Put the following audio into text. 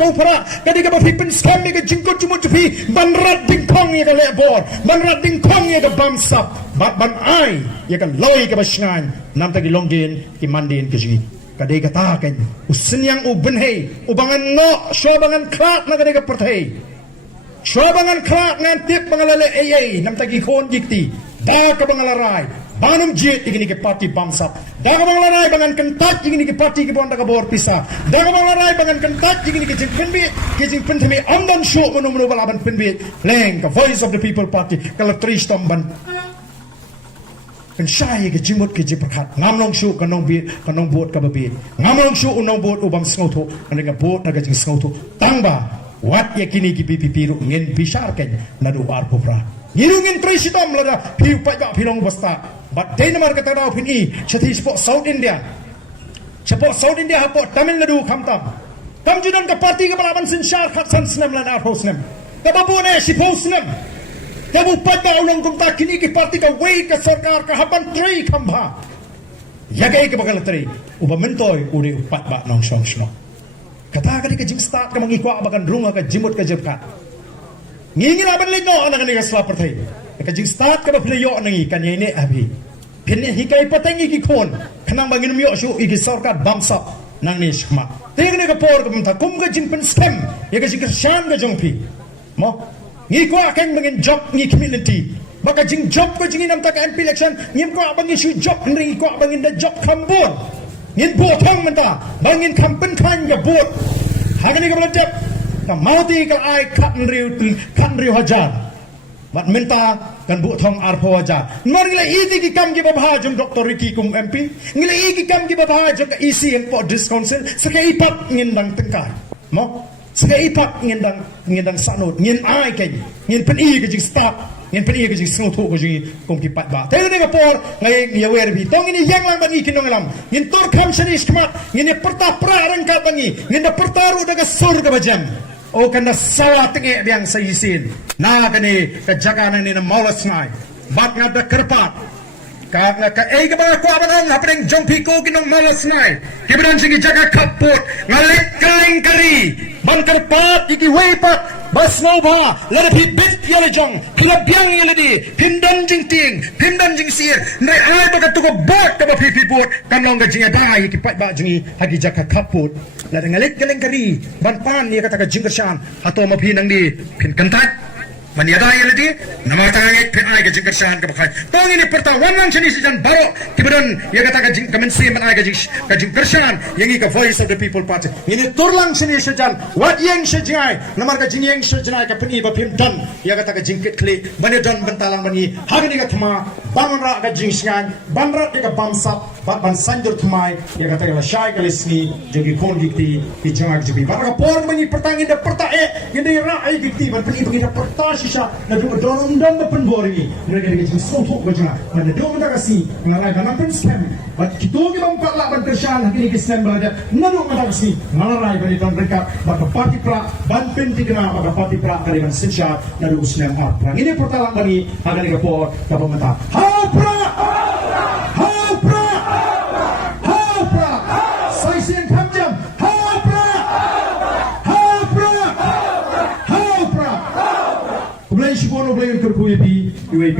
kau para kadi ka pipin scam ni ka jingkot cuma cupi banrat dingkong ya ka lebor banrat dingkong ya ka bamsap ban ai ya ka loi ka basngan nam tagi longgin ki mandin ke ji kadi kata kan usin yang ubenhei ubangan no shobangan krak na kadi ka perthei shobangan krak ngan tip bangalale ai nam tagi khon gikti ba ka bangalarai banum jit igini ke parti bamsap daga bangalarai bangan kentat igini ke parti ke bonda ka bor pisa daga bangalarai bangan kentat igini ke jing penbit ke jing penthemi amdan show menu balaban penbit leng ka voice of the people party kala tristom ban kan syai ke jimut ke jiprakat ngamlong show kanong bit kanong bot ka babit ngamlong show unong bot ubam sngoto kanega bot naga jing sngoto tangba wat yakini ki PPP ru ngin bisarken nadu arpopra ngirungin trisitom lada piu pa pinong basta but Denmark kata daw pini chati sport South India hapo Tamil Nadu kamtam kamjudan ka parti ka balaban sinsyar khat san snam lan arpo snam kababu ne sipo snam kabu pada ulong kumta kini ki parti ka wei ka sarkar ka haban tri khamba yagai ka bakal tri uba mentoy uri upat ba nong song sma kata ka di ka jing start ka mangikwa bakan runga ka jimut ka jebkat ngingin aban lino anak ni kasla pertai ka jing start ka ba yo nangi kan yene abi pinne hikai patangi ki kon kanang bangin myo shu iki sarkar bamsap nang ni shma tengne ka por ka mta kum ka jing pen scam ya ka jing sham ka jongpi mo ngi ko akeng bangin job ngi community maka jing job ko jing nam ta ka MP election ngim ko bangin shu job ngi ko bangin da job kambon ngin botang menta bangin kampen kan ga bot hagani ka botep mauti ka ai kan riu hajar bat minta kan bu thong arpo hajar nor ngila idi ki kam ki babha jum Dr. Ricky kum MP ngila iki kam ki babha jum EC and for this council sakai ipat ngindang tengkar mo sakai ipat ngindang sanut ngin ai kai ngin pen i ki jing start ngin pen i ki jing snotu ko jing kum ki pat ba tele ne ka por ngai yawer bi tong ini yang lang bangi kinong lam ngin tor kham senis kmat ngin perta pra rang ka bangi ngin pertaru daga surga bajam o kanda sawa tinge biang sa isin na kani kajakanan ni na maulas ngai bat nga da kerpat ka ka ba ko abanong hapeng jongpi ko kinong maulas ngai kibidan sige jaga kaput ngalit kaling kari ban kerpat iki weipat bas nova let it bit yale jong club yang yale di pimdan jing sir nai ai ba tu ko bot ta ba pipi bot kanong ga jinga dai ki pat ba jingi hagi jaga kaput la ngalit kaling kari ban pan ni kata ka jingkershan atau mapinang di pin kentat maniada yale di namata ngit pin ai ga jingkershan ka bakai tong ini pertawan sini sijan baro kiberon ya kata ka jing kamen sim ai ga jingkershan yang ka voice of the people party ini turlang sini sijan wat yang sejai namar ka jing yang sejai ka pini ba pim dan ya kata ka jingket kli bani dan bentalang bani hari ni ka thama bangra ka jingsngan banra ka bamsap ban sanjur thmai ya kata ka syai ka lisni jogi kon dikti ki jangak jibi baraka por bani pertangin da pertae ngini ra ai dikti ban pini bagi da perta sisa na du dorum dam ba pen bori ni ngene ka jing soto ko janga ban do mata kasi ngalai kana pen scam bat kito ki bang patla ban tershan hakini ki scam bala nanu mata kasi ngalai bani don mereka baka parti pra ban pen tikna baka parti pra kali ban sisa na du scam art pra ini pertalang bani agani ka por ka pamata ha pra Saisian kamjam hapra Ulay sibono blayon kerkuya bi iway